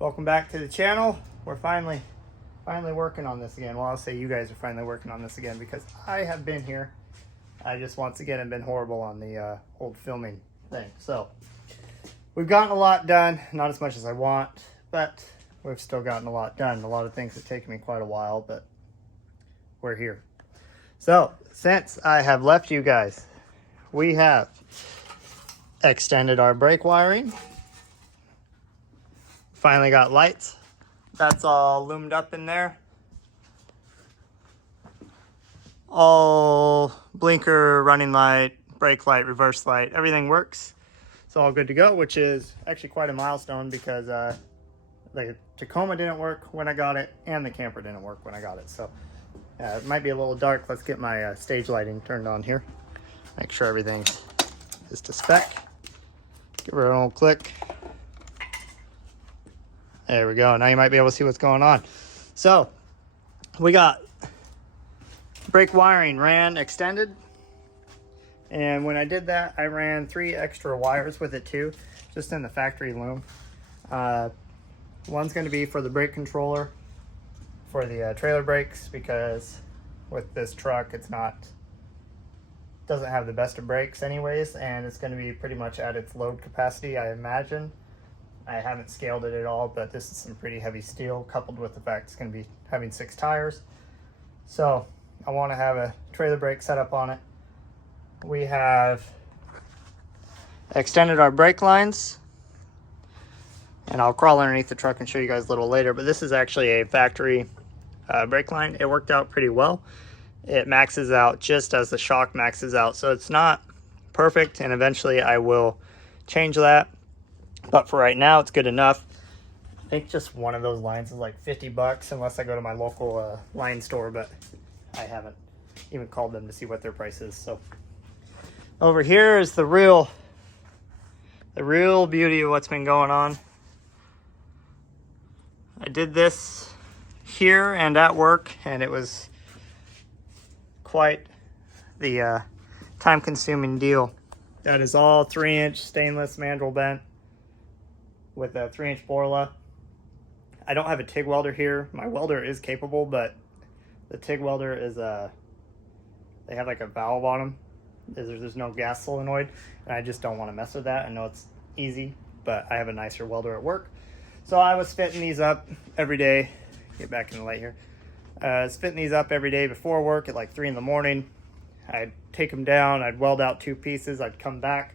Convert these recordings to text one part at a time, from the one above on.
Welcome back to the channel. We're finally working on this again. Well, I'll say you guys are finally working on this again because I have been here. I just once again have been horrible on the old filming thing. So we've gotten a lot done, not as much as I want, but we've still gotten a lot done. A lot of things have taken me quite a while, but we're here. So since I have left you guys, we have extended our brake wiring. Finally got lights. That's all loomed up in there. All blinker, running light, brake light, reverse light, everything works. It's all good to go, which is actually quite a milestone because the Tacoma didn't work when I got it and the camper didn't work when I got it. So it might be a little dark. Let's get my stage lighting turned on here. Make sure everything is to spec. Give her a little click. There we go. Now you might be able to see what's going on. So we got brake wiring ran extended. And when I did that, I ran 3 extra wires with it too, just in the factory loom. One's going to be for the brake controller for the trailer brakes, because with this truck, doesn't have the best of brakes anyways, and it's going to be pretty much at its load capacity, I imagine. I haven't scaled it at all, but this is some pretty heavy steel, coupled with the fact it's going to be having 6 tires. So I want to have a trailer brake set up on it. We have extended our brake lines, and I'll crawl underneath the truck and show you guys a little later, but this is actually a factory brake line. It worked out pretty well. It maxes out just as the shock maxes out, so it's not perfect, and eventually I will change that. But for right now, it's good enough. I think just one of those lines is like 50 bucks unless I go to my local line store, but I haven't even called them to see what their price is. So over here is the real beauty of what's been going on. I did this here and at work, and it was quite the time-consuming deal. That is all 3-inch stainless mandrel bent with a 3-inch Borla. I don't have a TIG welder here. My welder is capable, but the TIG welder is they have like a valve on them. There's no gas solenoid, and I just don't want to mess with that. I know it's easy, but I have a nicer welder at work. So I was fitting these up every day. Get back in the light here. I was fitting these up every day before work at like 3 in the morning. I'd take them down, I'd weld out 2 pieces, I'd come back,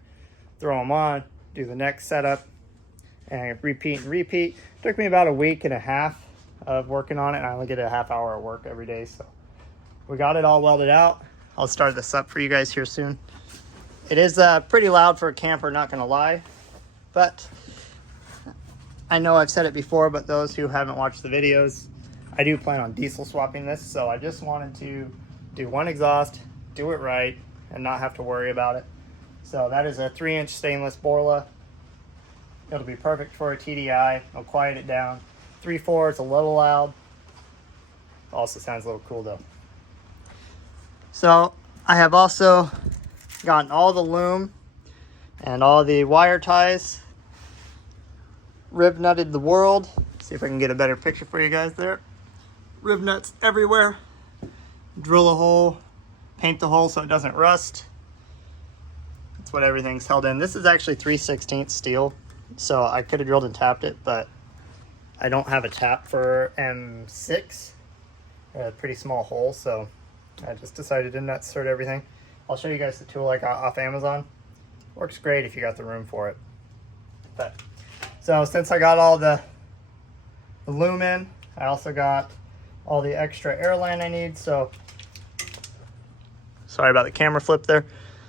throw them on, do the next setup, and repeat and repeat. It took me about a week and a half of working on it, and I only get a half hour at work every day. So we got it all welded out. I'll start this up for you guys here soon. It is pretty loud for a camper, not gonna lie, but I know I've said it before, but those who haven't watched the videos, I do plan on diesel swapping this, so I just wanted to do one exhaust, do it right, and not have to worry about it. So that is a 3-inch stainless Borla. It'll be perfect for a TDI. I'll quiet it down. 3/4, it's a little loud. Also sounds a little cool though. So I have also gotten all the loom and all the wire ties. Rib nutted the world. See if I can get a better picture for you guys there. Rib nuts everywhere. Drill a hole, paint the hole so it doesn't rust. That's what everything's held in. This is actually 3/16 steel, so I could have drilled and tapped it, but I don't have a tap for M6. A pretty small hole, so I just decided to nut insert everything. I'll show you guys the tool I got off Amazon. Works great if you got the room for it. But so since I got all the loom in, I also got all the extra airline I need. So sorry about the camera flip there.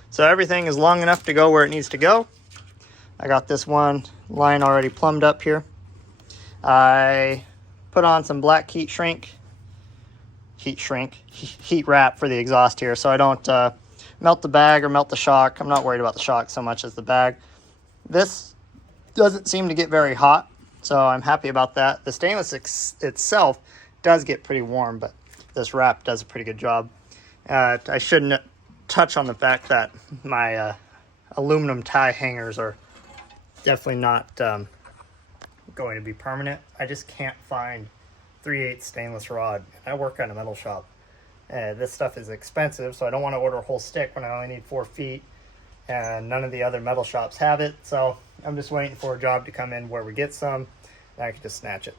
So everything is long enough to go where it needs to go. I got this one line already plumbed up here. I put on some black heat wrap for the exhaust here, so I don't melt the bag or melt the shock. I'm not worried about the shock so much as the bag. This doesn't seem to get very hot, so I'm happy about that. The stainless itself does get pretty warm, but this wrap does a pretty good job. I shouldn't touch on the fact that my aluminum tie hangers are definitely not going to be permanent. I just can't find 3/8 stainless rod. I work at a metal shop. This stuff is expensive, so I don't want to order a whole stick when I only need 4 feet, and none of the other metal shops have it. So I'm just waiting for a job to come in where we get some, and I can just snatch it.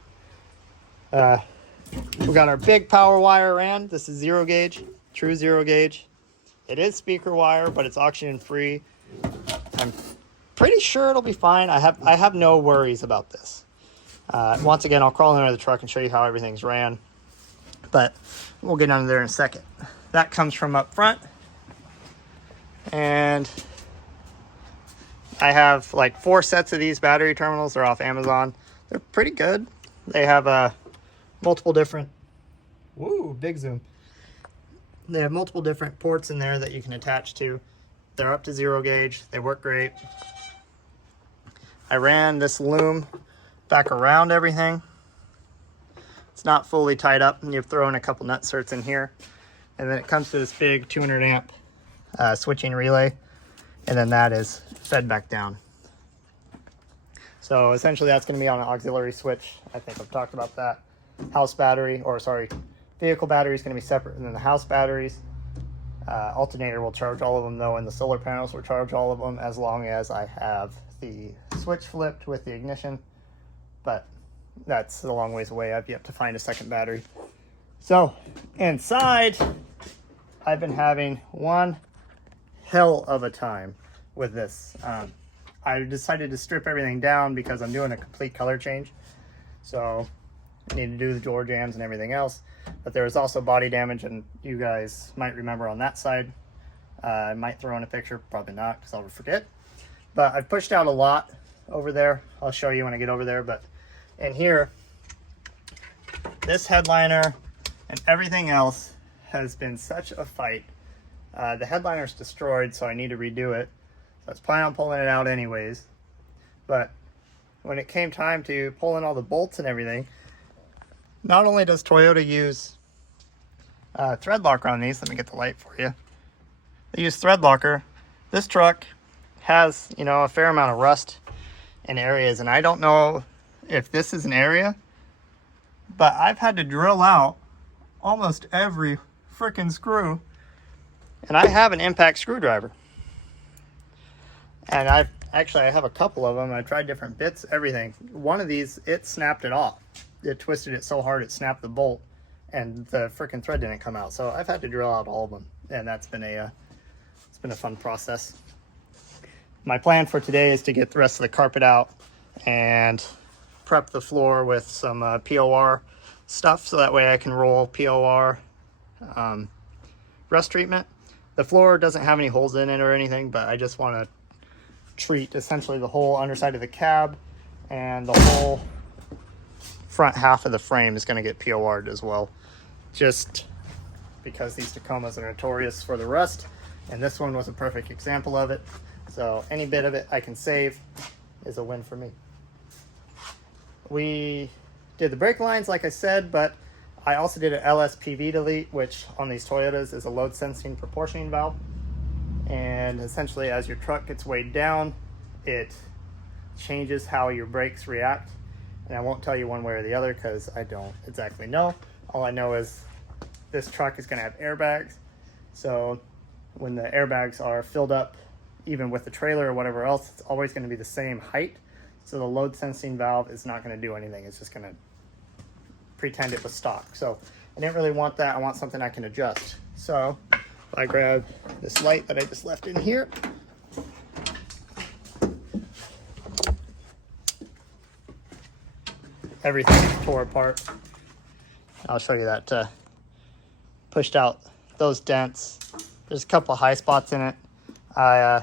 We got our big power wire ran. This is 0 gauge, true 0 gauge. It is speaker wire, but it's oxygen free. I'm pretty sure it'll be fine. I have no worries about this. Once again, I'll crawl under the truck and show you how everything's ran, but we'll get under there in a second. That comes from up front, and I have like 4 sets of these battery terminals. They're off Amazon. They're pretty good. They have multiple different, woo, big zoom. They have multiple different ports in there that you can attach to. They're up to 0 gauge. They work great. I ran this loom back around everything. It's not fully tied up, and you've thrown a couple nut certs in here. And then it comes to this big 200 amp switching relay, and then that is fed back down. So essentially that's going to be on an auxiliary switch. I think I've talked about that. House battery, or sorry, vehicle battery is going to be separate than the house batteries. Alternator will charge all of them though, and the solar panels will charge all of them as long as I have the switch flipped with the ignition. But that's a long ways away. I've yet to find a second battery. So inside, I've been having one hell of a time with this. I decided to strip everything down because I'm doing a complete color change. So I need to do the door jams and everything else. But there was also body damage, and you guys might remember on that side. I might throw in a picture, probably not because I'll forget. But I've pushed out a lot over there. I'll show you when I get over there. But in here, this headliner and everything else has been such a fight. The headliner's destroyed, so I need to redo it. So I was planning on pulling it out anyways. But when it came time to pull in all the bolts and everything, not only does Toyota use thread locker on these, let me get the light for you. They use thread locker. This truck has, you know, a fair amount of rust in areas, and I don't know if this is an area, but I've had to drill out almost every freaking screw, and I have an impact screwdriver, and I have a couple of them. I tried different bits, everything. One of these, it snapped it off. It twisted it so hard it snapped the bolt, and the freaking thread didn't come out. So I've had to drill out all of them, and that's been it's been a fun process. My plan for today is to get the rest of the carpet out and prep the floor with some POR stuff, so that way I can roll POR rust treatment. The floor doesn't have any holes in it or anything, but I just want to treat essentially the whole underside of the cab, and the whole front half of the frame is going to get POR'd as well, just because these Tacomas are notorious for the rust, and this one was a perfect example of it. So any bit of it I can save is a win for me. We did the brake lines, like I said, but I also did an LSPV delete, which on these Toyotas is a load sensing proportioning valve. And essentially, as your truck gets weighed down, it changes how your brakes react. And I won't tell you one way or the other because I don't exactly know. All I know is this truck is going to have airbags. So when the airbags are filled up, even with the trailer or whatever else, it's always going to be the same height. So the load sensing valve is not going to do anything. It's just going to pretend it was stock. So I didn't really want that. I want something I can adjust. So I grab this light that I just left in here. Everything tore apart. I'll show you that. Pushed out those dents. There's a couple of high spots in it. I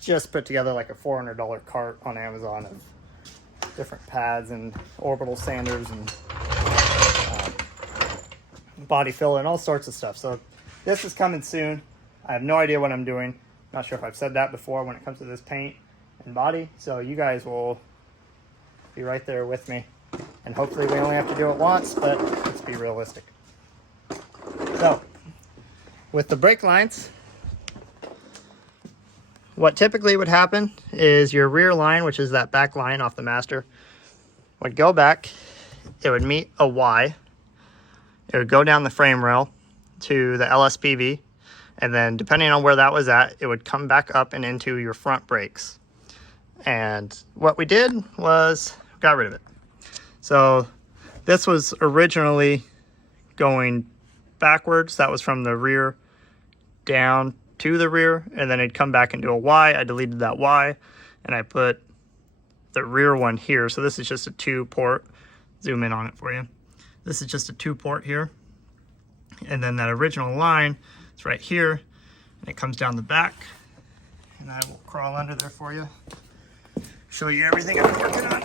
just put together like a $400 cart on Amazon of different pads and orbital sanders and body fill and all sorts of stuff. So this is coming soon. I have no idea what I'm doing. Not sure if I've said that before when it comes to this paint and body. So you guys will be right there with me. And hopefully we only have to do it once, but let's be realistic. So with the brake lines, what typically would happen is your rear line, which is that back line off the master, would go back, it would meet a Y, it would go down the frame rail to the LSPV, and then depending on where that was at, it would come back up and into your front brakes. And what we did was got rid of it. So this was originally going backwards. That was from the rear down to the rear, and then it'd come back into a Y. I deleted that Y, and I put the rear one here. So this is just a 2-port. Zoom in on it for you. This is just a 2-port here. And then that original line is right here, and it comes down the back. And I will crawl under there for you. Show you everything I'm working on.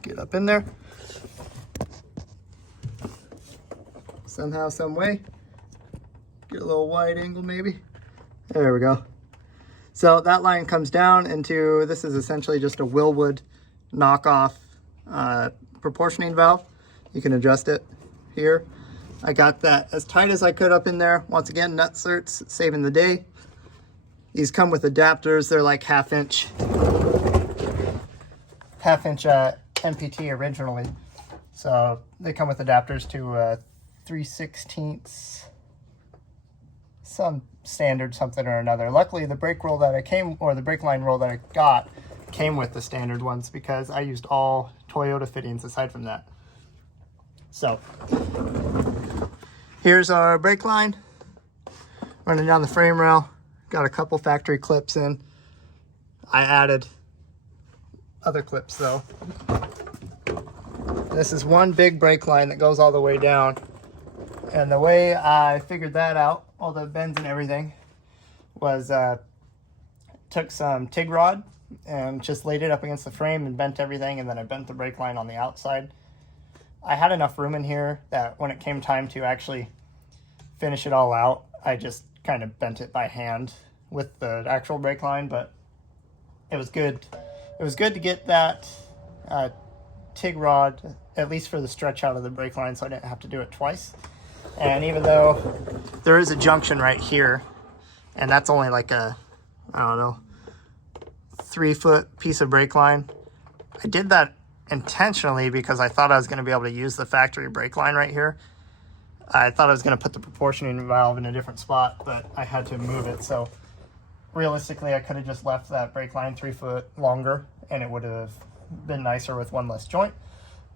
Get up in there. Somehow, some way. Get a little wide angle maybe. There we go. So that line comes down into, this is essentially just a Willwood knockoff proportioning valve. You can adjust it here. I got that as tight as I could up in there. Once again, nut certs, saving the day. These come with adapters. They're like half inch MPT originally. So they come with adapters to 3/16, some standard something or another. Luckily, the brake roll that the brake line roll that I got came with the standard ones because I used all Toyota fittings aside from that. So here's our brake line running down the frame rail. Got a couple factory clips in. I added other clips though. This is one big brake line that goes all the way down. And the way I figured that out, all the bends and everything, was took some TIG rod and just laid it up against the frame and bent everything, and then I bent the brake line on the outside. I had enough room in here that when it came time to actually finish it all out, I just kind of bent it by hand with the actual brake line, but it was good. It was good to get that TIG rod, at least for the stretch out of the brake line, so I didn't have to do it twice. And even though there is a junction right here, and that's only like a, I don't know, 3-foot piece of brake line, I did that intentionally because I thought I was going to be able to use the factory brake line right here. I thought I was going to put the proportioning valve in a different spot, but I had to move it. So realistically, I could have just left that brake line 3 foot longer, and it would have been nicer with one less joint.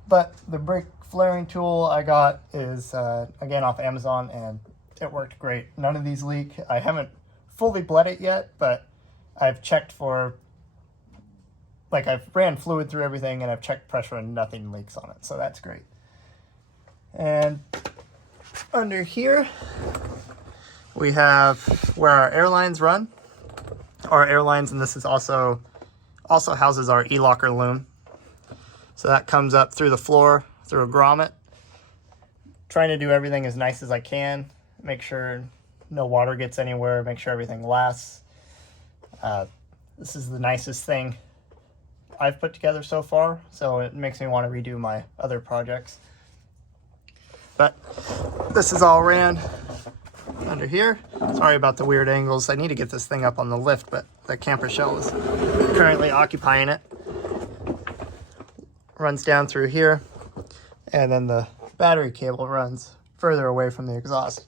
But the brake flaring tool I got is, again, off Amazon, and it worked great. None of these leak. I haven't fully bled it yet, but I've checked for, like, I've ran fluid through everything, and I've checked pressure, and nothing leaks on it. So that's great. And under here, we have where our airlines run. Our airlines, and this is also houses our e-locker loom. So that comes up through the floor, through a grommet. Trying to do everything as nice as I can. Make sure no water gets anywhere. Make sure everything lasts. This is the nicest thing I've put together so far, so it makes me want to redo my other projects. But this is all ran under here. Sorry about the weird angles. I need to get this thing up on the lift, but the camper shell is currently occupying it. Runs down through here, and then the battery cable runs further away from the exhaust.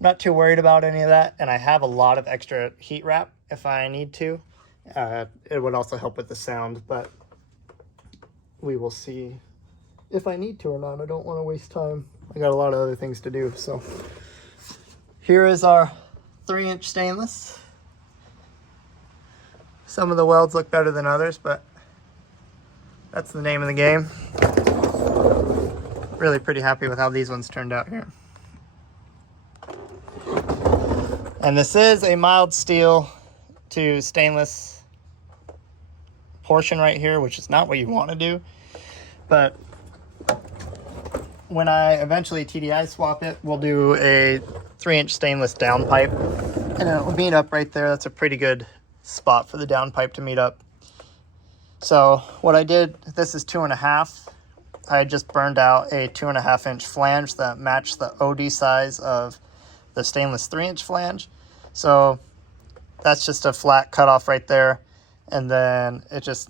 Not too worried about any of that, and I have a lot of extra heat wrap if I need to. It would also help with the sound, but we will see if I need to or not. I don't want to waste time. I got a lot of other things to do. So here is our 3-inch stainless. Some of the welds look better than others, but that's the name of the game. Really pretty happy with how these ones turned out here. And this is a mild steel to stainless portion right here, which is not what you want to do. But when I eventually TDI swap it, we'll do a 3-inch stainless downpipe. And it will meet up right there. That's a pretty good spot for the downpipe to meet up. So what I did, this is 2.5. I just burned out a 2.5-inch flange that matched the OD size of the stainless 3-inch flange. So that's just a flat cutoff right there, and then it just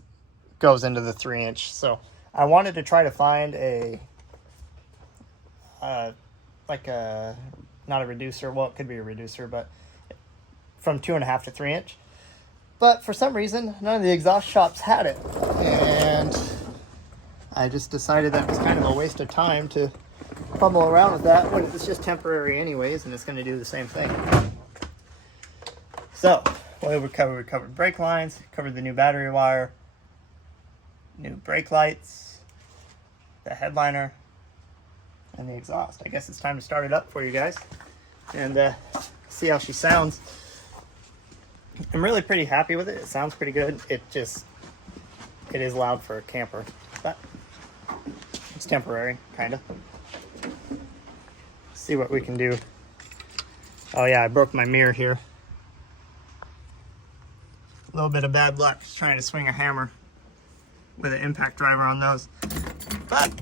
goes into the 3-inch. So I wanted to try to find a like a, not a reducer, well, it could be a reducer, but from 2.5 to 3-inch. But for some reason, none of the exhaust shops had it, and I just decided that it was kind of a waste of time to fumble around with that when it's just temporary anyways, and it's going to do the same thing. So what we covered brake lines, covered the new battery wire, new brake lights, the headliner, and the exhaust. I guess it's time to start it up for you guys and see how she sounds. I'm really pretty happy with it. It sounds pretty good. It is loud for a camper, but it's temporary, kind of. See what we can do. Oh yeah, I broke my mirror here. A little bit of bad luck trying to swing a hammer with an impact driver on those, but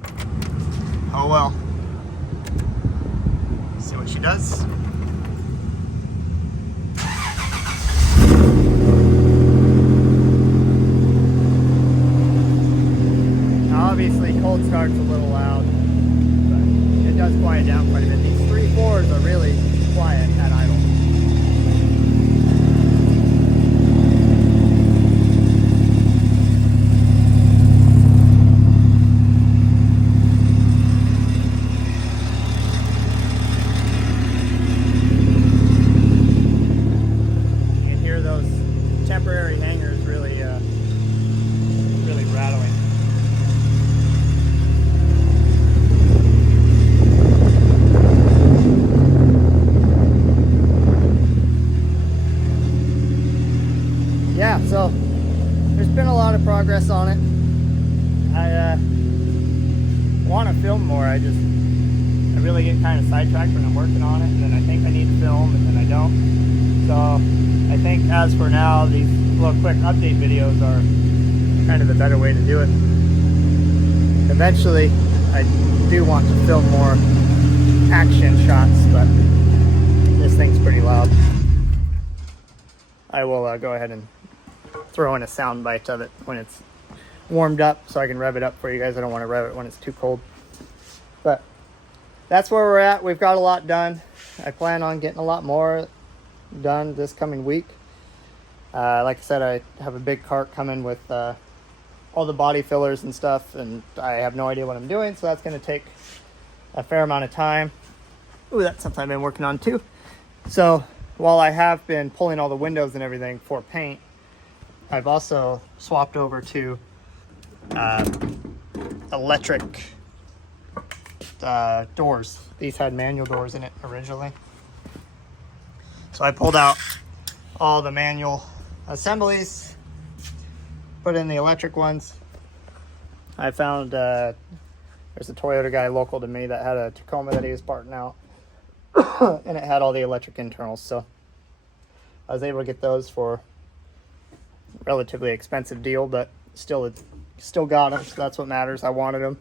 oh well. See what she does. Obviously, cold start's a little loud, but it does quiet down quite a bit. These 3.4s are really quiet at idle. You can hear those temporary hangers really rattling. Yeah, so there's been a lot of progress on it. I want to film more. I really get kind of sidetracked when I'm working on it, and then I think I need to film, and then I don't. So I think as for now, these little quick update videos are kind of the better way to do it. Eventually, I do want to film more action shots, but this thing's pretty loud. I will go ahead and throw in a sound bite of it when it's warmed up so I can rev it up for you guys. I don't want to rev it when it's too cold. But that's where we're at. We've got a lot done. I plan on getting a lot more done this coming week. Like I said, I have a big cart coming with all the body fillers and stuff, and I have no idea what I'm doing, so that's going to take a fair amount of time. Ooh, that's something I've been working on too. So while I have been pulling all the windows and everything for paint, I've also swapped over to electric doors. These had manual doors in it originally. So I pulled out all the manual assemblies, put in the electric ones. I found there's a Toyota guy local to me that had a Tacoma that he was parting out, and it had all the electric internals. So I was able to get those for a relatively expensive deal, but still got them. So that's what matters. I wanted them,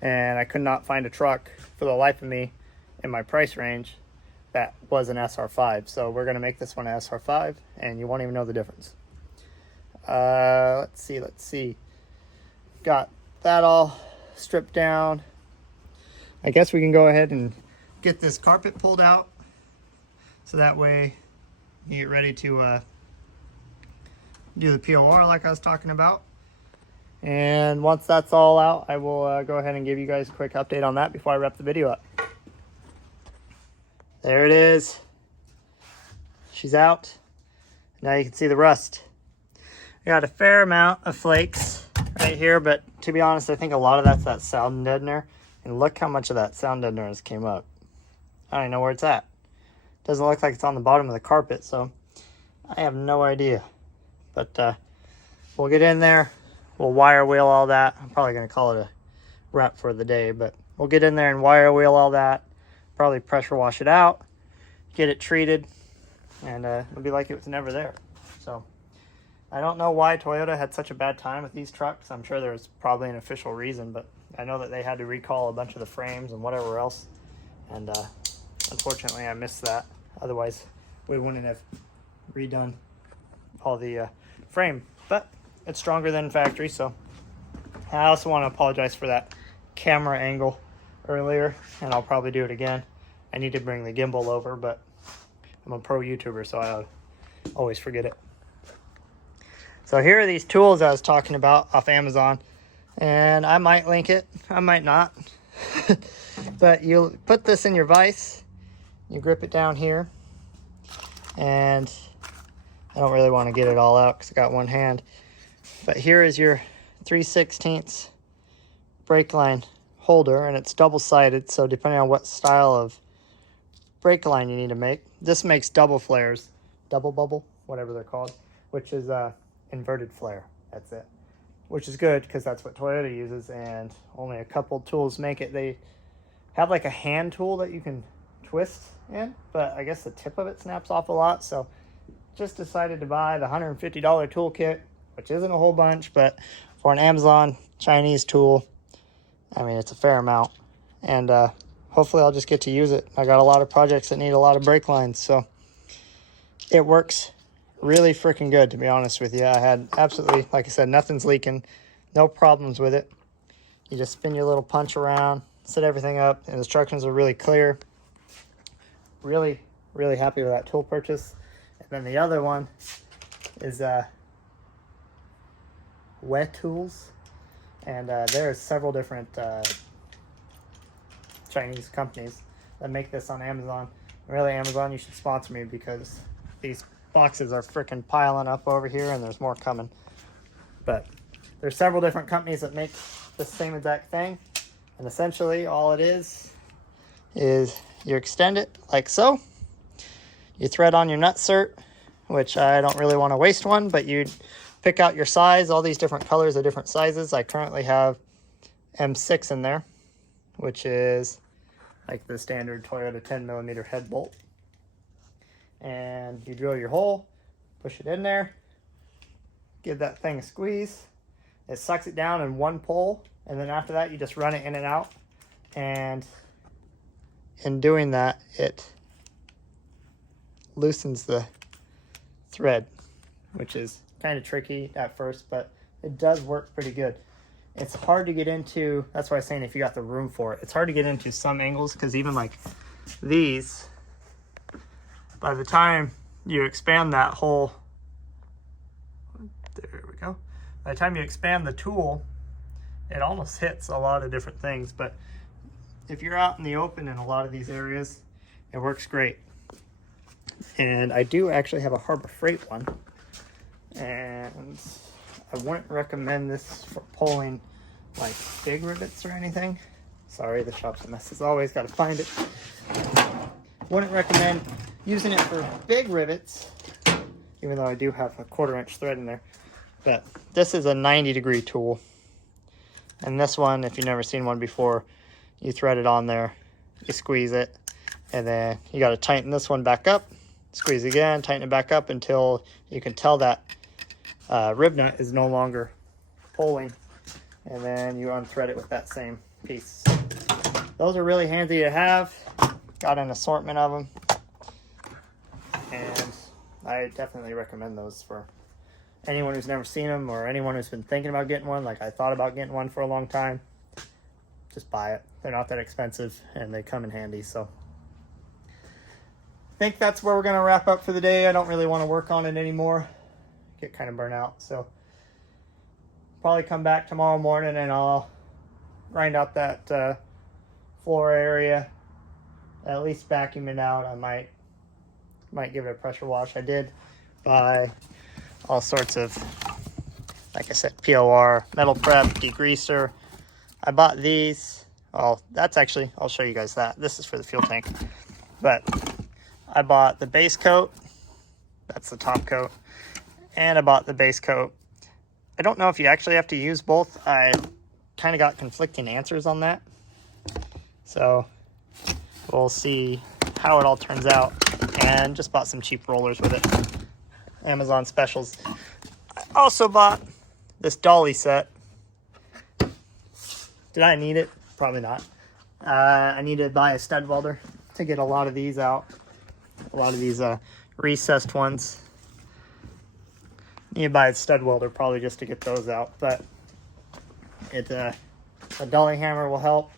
and I could not find a truck for the life of me in my price range that was an SR5. So we're going to make this one an SR5, and you won't even know the difference. Let's see. Got that all stripped down. I guess we can go ahead and get this carpet pulled out, so that way you get ready to do the POR like I was talking about. And once that's all out, I will go ahead and give you guys a quick update on that before I wrap the video up. There it is. She's out. Now you can see the rust. I got a fair amount of flakes right here, but to be honest, I think a lot of that's that sound deadener. And look how much of that sound deadener has came up. I don't even know where it's at. Doesn't look like it's on the bottom of the carpet, so I have no idea. But we'll get in there. We'll wire wheel all that. I'm probably going to call it a wrap for the day, but we'll get in there and wire wheel all that. Probably pressure wash it out, get it treated, and it'll be like it was never there. So I don't know why Toyota had such a bad time with these trucks. I'm sure there's probably an official reason, but I know that they had to recall a bunch of the frames and whatever else. And unfortunately, I missed that. Otherwise, we wouldn't have redone all the frame, but it's stronger than factory. So I also want to apologize for that camera angle earlier, and I'll probably do it again. I need to bring the gimbal over, but I'm a pro YouTuber, so I always forget it. So here are these tools I was talking about off Amazon, and I might link it, I might not. But you'll put this in your vise, you grip it down here, and I don't really want to get it all out because I got one hand. But here is your 3/16 brake line holder, and it's double-sided, so depending on what style of brake line you need to make. This makes double flares, double bubble, whatever they're called, which is inverted flare. That's it, which is good because that's what Toyota uses, and only a couple tools make it. They have like a hand tool that you can twist in, but I guess the tip of it snaps off a lot, so just decided to buy the $150 toolkit, which isn't a whole bunch, but for an Amazon Chinese tool, I mean, it's a fair amount, and hopefully I'll just get to use it. I got a lot of projects that need a lot of brake lines, so it works really freaking good, to be honest with you. I had absolutely, like I said, nothing's leaking, no problems with it. You just spin your little punch around, set everything up, and the instructions are really clear. Really, really happy with that tool purchase. And then the other one is Wet Tools, and there's several different Chinese companies that make this on Amazon. Really, Amazon, you should sponsor me because these boxes are freaking piling up over here, and there's more coming. But there's several different companies that make the same exact thing, and essentially all it is you extend it like so. You thread on your nutsert, which I don't really want to waste one, but you pick out your size, all these different colors of different sizes. I currently have M6 in there, which is like the standard Toyota 10mm head bolt. And you drill your hole, push it in there, give that thing a squeeze. It sucks it down in one pull, and then after that you just run it in and out. And in doing that, it loosens the thread, which is kind of tricky at first, but it does work pretty good. It's hard to get into, that's why I was saying if you got the room for it, it's hard to get into some angles, because even like these, by the time you expand that whole, there we go, by the time you expand the tool, it almost hits a lot of different things. But if you're out in the open in a lot of these areas, it works great. And I do actually have a Harbor Freight one, and I wouldn't recommend this for pulling like big rivets or anything. Sorry, the shop's a mess as always, gotta find it. Wouldn't recommend using it for big rivets, even though I do have a 1/4 inch thread in there. But this is a 90-degree tool, and this one, if you've never seen one before, you thread it on there, you squeeze it, and then you got to tighten this one back up, squeeze again, tighten it back up until you can tell that rib nut is no longer pulling, and then you unthread it with that same piece. Those are really handy to have. Got an assortment of them, and I definitely recommend those for anyone who's never seen them, or anyone who's been thinking about getting one. Like I thought about getting one for a long time. Just buy it. They're not that expensive, and they come in handy. So I think that's where we're going to wrap up for the day. I don't really want to work on it anymore. Get kind of burnt out. So probably come back tomorrow morning and I'll grind out that floor area, at least vacuum it out. I might give it a pressure wash. I did buy all sorts of, like I said, POR, metal prep, degreaser. I bought these. Oh, that's actually, I'll show you guys that. This is for the fuel tank. But I bought the base coat. That's the top coat. And I bought the base coat. I don't know if you actually have to use both. I kind of got conflicting answers on that. So we'll see how it all turns out. And just bought some cheap rollers with it. Amazon specials. I also bought this dolly set. Did I need it? Probably not. I need to buy a stud welder to get a lot of these out. A lot of these recessed ones. You buy a stud welder probably just to get those out, but it a dolly hammer will help.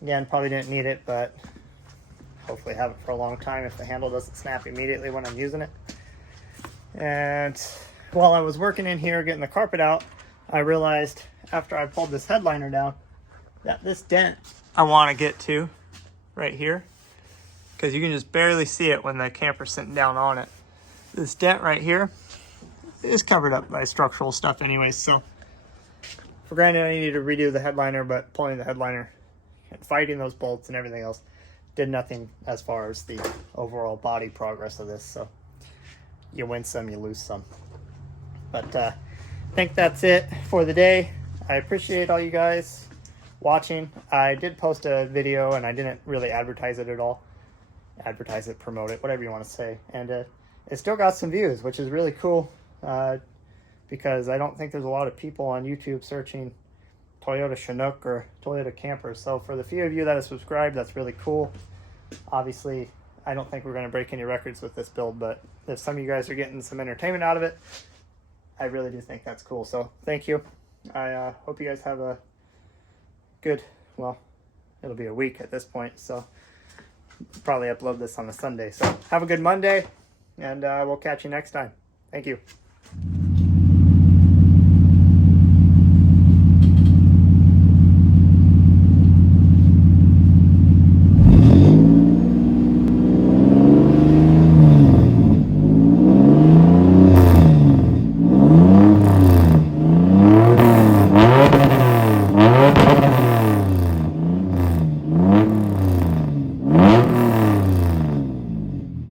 Again, probably didn't need it, but hopefully have it for a long time if the handle doesn't snap immediately when I'm using it. And while I was working in here getting the carpet out, I realized after I pulled this headliner down that this dent I want to get to right here, because you can just barely see it when the camper's sitting down on it. This dent right here is covered up by structural stuff anyways, so for granted I needed to redo the headliner, but pulling the headliner and fighting those bolts and everything else did nothing as far as the overall body progress of this. So you win some, you lose some. But I think that's it for the day. I appreciate all you guys watching. I did post a video and I didn't really advertise it at all. Advertise it, promote it, whatever you want to say. And it still got some views, which is really cool, because I don't think there's a lot of people on YouTube searching Toyota Chinook or Toyota campers. So for the few of you that have subscribed, that's really cool. Obviously, I don't think we're going to break any records with this build, but if some of you guys are getting some entertainment out of it, I really do think that's cool. So thank you. I hope you guys have a good, well, it'll be a week at this point, so probably upload this on a Sunday. So have a good Monday, and we'll catch you next time. Thank you.